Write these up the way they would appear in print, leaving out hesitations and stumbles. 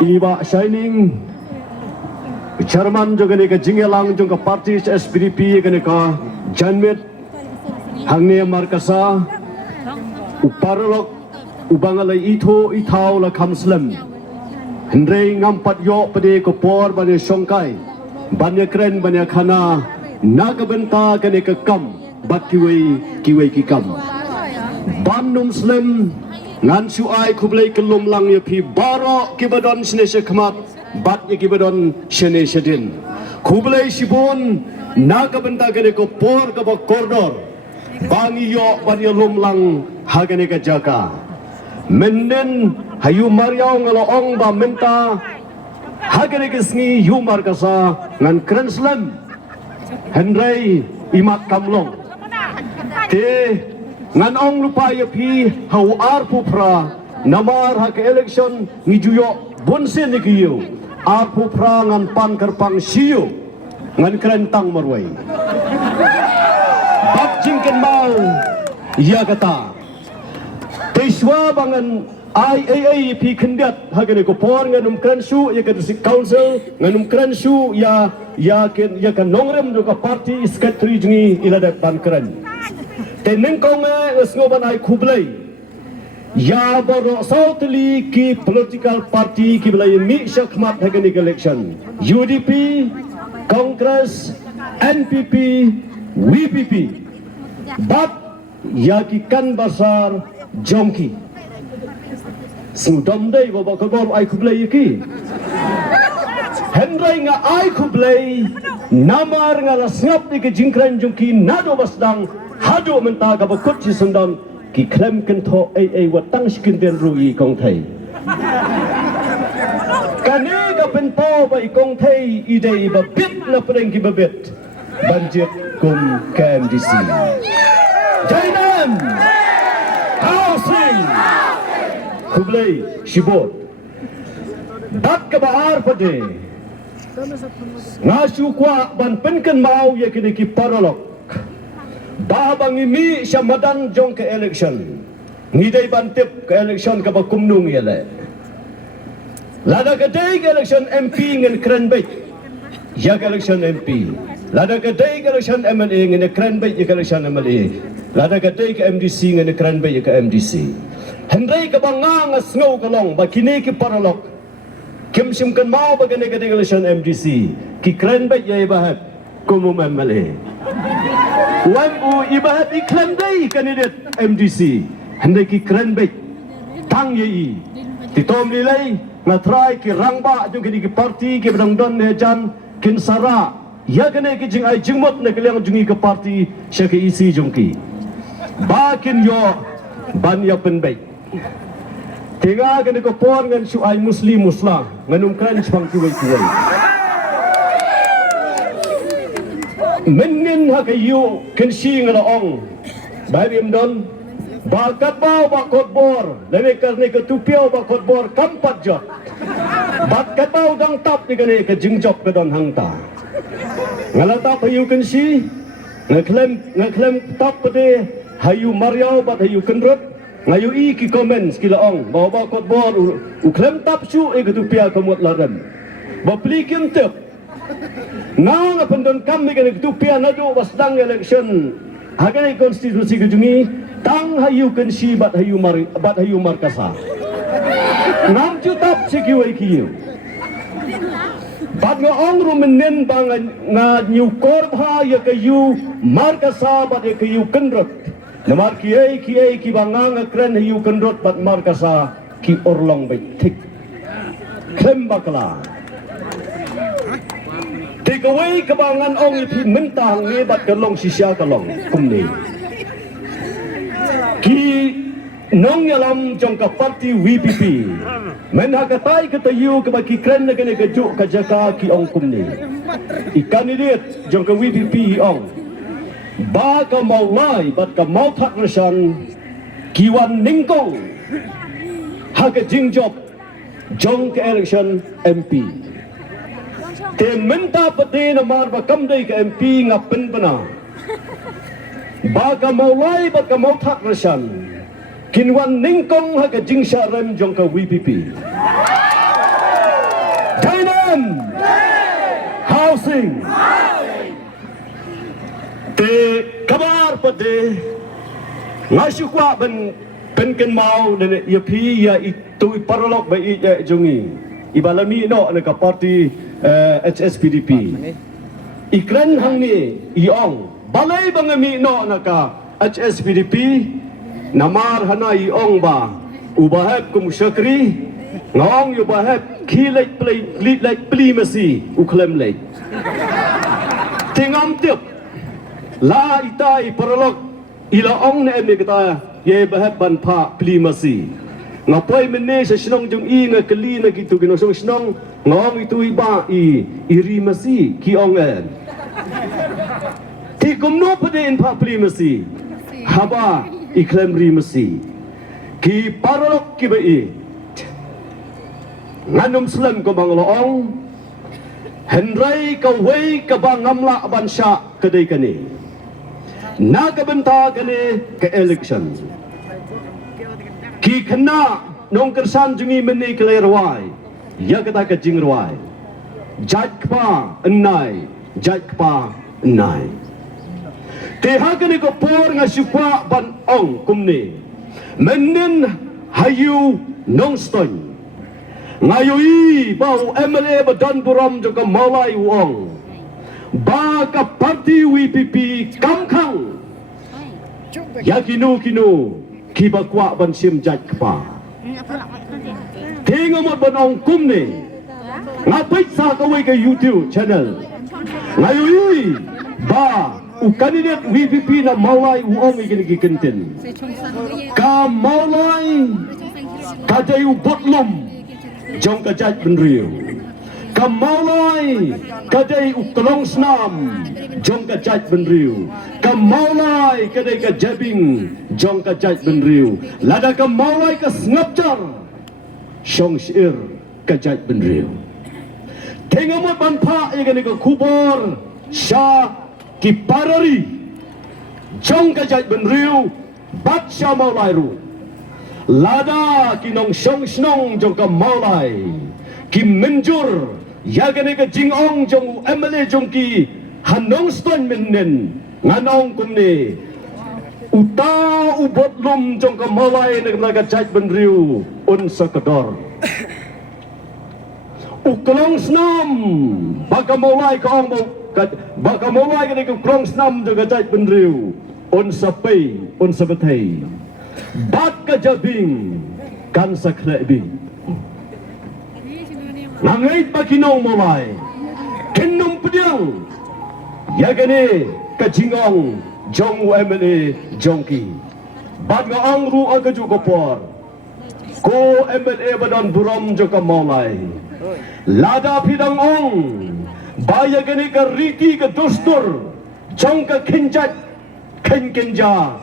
Iba Shining Chairman juga ni ke Jingelang juga parti SPDP ke ni ke Janmit Hangnia Markasa Uparolok Ubangalai Ito Itau la Kamslam Hendrei ngampat yok pade ko por banya Songkai banya kren banya khana nagabenta ke ni ke kam bat kiwei kikam Bandung Slim ngan suai kublai kelum lang ya pi baro kibadon sine sekmat bat ya kibadon sine sedin kublai sibon naga benta gane ko por ka koridor bangi yo ban ya lum lang hagane ka jaka menden hayu mariau ngalo ong ba menta hagane ka sngi yu markasa ngan krenslam Henry imat kamlong te ngan ong lupa ya pi hau arpu pra namar ha ke election ni juyo bonse ni kiyo arpu pra ngan pan kerpang siyo ngan kerentang marwai bab jingken mau ya kata teiswa bangan IAA pi kendat ha ke ko por nganum krensu ya ke district council nganum krensu ya kan nongrem do ka party secretary jingi ilada pan keren teneng kong ngoban ai kublai ya baro sautli ki political party ki belai mi shakmat hagani election UDP Congress NPP WPP bat ya ki kan basar jongki sudom dei baba kobor ai kublai ki Henry nga ai kublai namar nga rasngap ni ke jingkran jongki nado basdang hadu menta ka bakut si sundam ki klem kento watang sikinden rui kong thai kani ka pento ba ikong thai ide ba bit na preng ki babet banjit kum KMDC Jainam housing kublai shibot dat ka baar pade ngasu kwa ban penken mau ye kini ki parolok Babang imi siya madan jong ke election ngidai bantip ke election ka bakumnung yele lada kedai ke election MP ngen krenbait ya ke election MP lada kedai ke election MLA ngen krenbait ya ke election MLA lada kedai ke MDC ngen krenbait ya ke MDC hendrai ka bangang asngau kalong bakini ki paralok kim sim kan mau bagane kedai election MDC ki krenbait ya ibahat kumum MLA Wan ibahat iklan day kandidat MDC hendak ki keren baik tang yei titom nilai na try ki rangba jung ki parti ki bedang don nejan kin sara ya kene ki jing ai jingmot na kaliang jungi ke parti syake isi jungki bakin yo ban ya pen baik tinga kene ko por ngan su ai muslim musla nganum kran spang kuwai menin hakayu kensi ngala ong barim don bakat bau bakot bor lene karne ke tupiau bakot bor kampat jot bakat bau dang tap ni kene ke jingjop ke don hangta ngala tap hayu kensi ngaklem tap pede hayu mariau bat hayu kenrut ngayu i ki komen skila ong bau bakot bor uklem tap su e ke tupia kamut laram baplikim tep Nang pendon kami kena ketupia nado wasdang election hagai konstitusi kejungi tang hayu kensi bat hayu markasa 6 juta sekiwai kiyo bat nga ong rumenen bang nga new korba ya kayu markasa bat ya kayu kendrot namar kiai ki bangang kren hayu kendrot bat markasa ki orlong betik klem bakla Tikawai kebangan ong ipi mentang ni bat kelong sisya kelong kumni. Ki nong yalam jongka parti WPP. Menhakatai ketayu kebaki kren na kene kejuk kajaka ki ong kumni. Ikan idiot jongka WPP ong. Ba ka mau lai bat ka mau tak resan kiwan ningkong. Haka jingjob jong ke election MP. Te menta pati na marba kamday ka MP nga penpena baga maulay baga mautak rasan kinwan ningkong haga jingsya rem jong ka WPP land housing te kabar pade ngasukwa ben ken mau dan ya pi ya itu paralog ba i jungi ibalami no na ka party HSPDP ikran hang ni iong balai bangami no na ka HSPDP namar hana iong ba ubahab kum syakri ngong ubahab khilai play masi uklem lay tingam tiap la itai paralog ila ong na emi kata ye bahab ban pha pli masi ngapai menne sa snong jung i nga kali na gitu ginosong snong ngong itu iba iri masi ki ong en ti kumno pade in pha pli masi haba iklem ri masi ki paralog ki bai nganum slam ko bang loong henrai ka wei ka bang ngamla ban sha kadai kani naga benta kane ke election ki khna nong kersan jungi meni klerwai ya kata ka jingwai jakpa annai te ha kane ko por nga supwa ban ong kumni menin hayu nong ston ngayoi bau MLA badan buram juga malai wong ba ka parti WPP kamkhang ya kinu kiba kwa ban sim jaj kpa tinga mo banong kumne ngapai sa ka wei ka YouTube channel ngayoi ba u candidate WPP na malai wong igin gikentin ka malai ka dayu botlum jong ka jaj benriu kamaulai kadai uklong snam jong ka jaj benriu kamaulai kadai ka jabing jong ka jaj benriu lada kamaulai ka ngapjar shong shir ka jaj benriu tengamot ban pha igani ka kubor sha ki parari jong ka jaj benriu bat sha maulai ru lada kinong shong snong jong ka maulai ki menjur ya gane ka jingong jong MLA jong ki hanong ston menen nganong kumni uta ubot lum jong ka maulai na ka jaj benriu un sakador uklong snam baka maulai ka ong baka maulai ka ka uklong snam jong ka jaj benriu un sapay un sabatay bat ka jabing kan saklebi Langit pakinong mulai Kinong pediang Yagane kajingong Jong MLA Jongki Bad nga ang ru aga juga por Ko MLA badan buram juga mulai Lada pidang ong Bayagane ka riki ka dustur Jong ka kinjat Kinja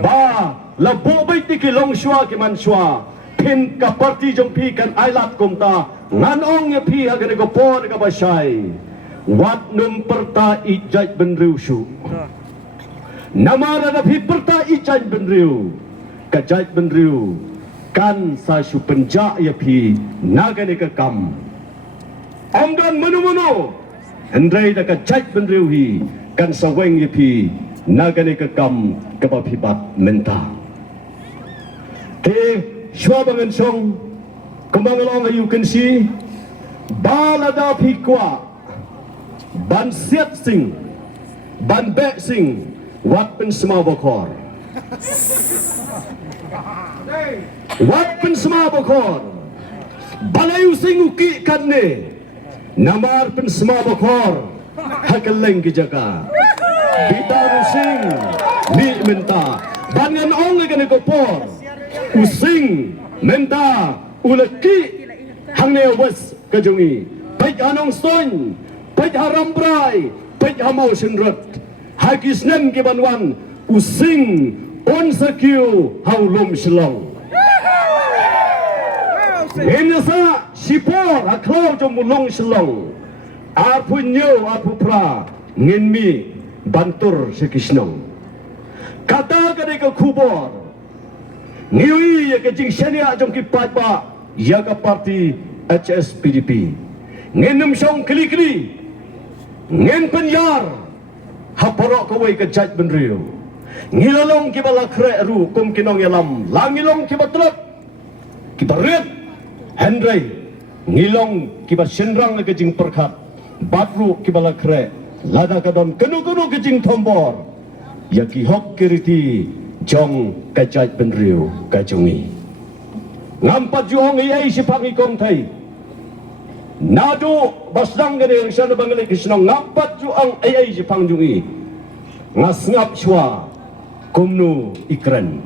Ba Labo bay tikilong shwa kiman shwa Pin ka parti jong pi kan ailat kumta nganong ya pi agane ko por ka basay wat num perta ijaj benriu shu namara na pi perta ijaj benriu ka jaj benriu kan sa shu penja ya pi nagane ka kam amdan manu hendrai da ka jaj benriu hi kan sa weng ya pi nagane ka kam ka ba pi bat menta te shwa bangan song kembang long you can see balada pikwa ban siat sing ban bek sing wat pen semua bokor balayu sing uki kan ne namar pen semua bokor hakeleng kijaka bitaru sing ni menta bangan ong kan ko por using menta ulaki hangne was kajungi pai anong ston pai haram brai pai hamau senrot hagis nem ke banwan using on sakyu haulum shlong enasa sipor aklau jom mulong shlong arpunyo apupra nginmi bantur sekisnong kata kadai ka kubor Ngiwi ya kejing syariah jom kipat ba ya ka parti HSPDP ngenum song kli ngen penyar haporok kawai ke jaj benriu ngilalong kibala kre ru kum kinong yalam langilong kibatlap kibaret Henry ngilong kiba senrang ke jing perkat batru kibala kre lada kadon kenu ke jing tombor yaki hok kiriti jong ke jaj benriu kajungi ngampat juong ai sipangi kong thai nadu basdang gede yang sana bangali kisnong ngampat juang ai sipang jungi ngasngap chua kumnu ikren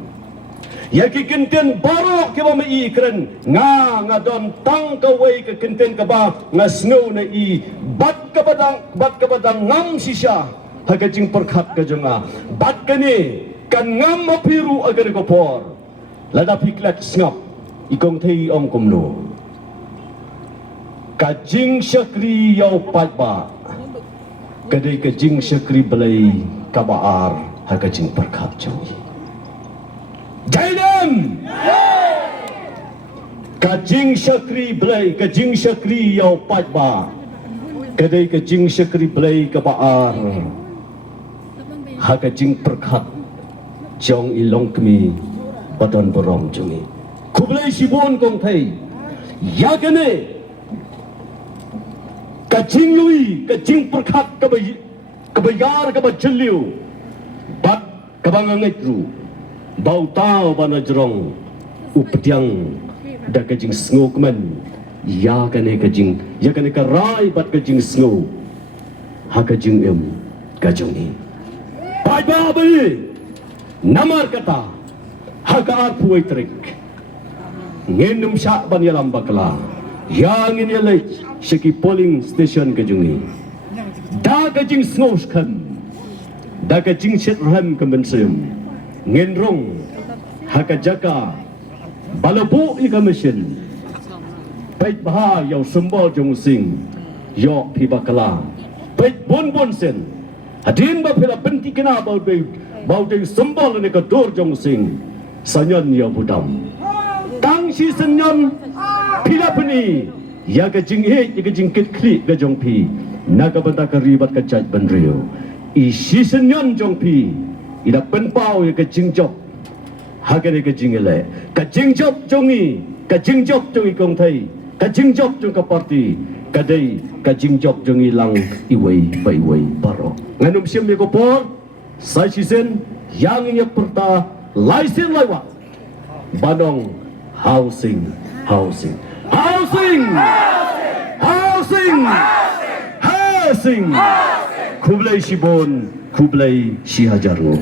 yaki kenten baro kiba me ikren ngadon tang kawai ke kenten kaba ngasnau na I bat kabadang ngam sisya hagajing perkhat kajonga bat kani kan ngam mapiru agar gopor lada piklat ngap ikong thei om kumnu kajing syakri yau patba kadai kajing syakri belai kabaar hagajing perkhat jongi jainam kajing syakri belai kajing syakri yau patba kadai kajing syakri belai kabaar hagajing perkhat jong ilong kemi badan borong jongi kublai sibon kong thei yakane kajing lui kajing perkhat kabayar kabajeliu bat kabangangetru bau tau bana jerong uptiang da kajing sngo kemen yakane karai bat kajing sngo ha kajing em kajongi pai ba bali namar kata hagar puai trik ngenum syak ban yalam bakla yang ini lej seki polling station kajungi da kajing sngosh kan da kajing set ram kembensem ngenrong hakajaka balabu ika mesin pait baha yang sembol jong sing yo pi bakla pait bon sen hadin ba phela benti kena bau dei sembol ne ka dor jong sing sanyan ya budam tang si sanyan pilapuni ya ka jinghe ya ka jingkit kli ga jong pi naga banta ka ribat ka jaj benrio I si sanyan jong pi ida penpau ya ka jingjok hagane ka jingele ka jingjok jongi kong thai ka jingjok jong ka parti kadai ka jingjok jongi lang iwei baiwei paro nganum sim ko por sai si sen yang nya perta laisen laiwa banong housing kublai sibon kublai si hajaru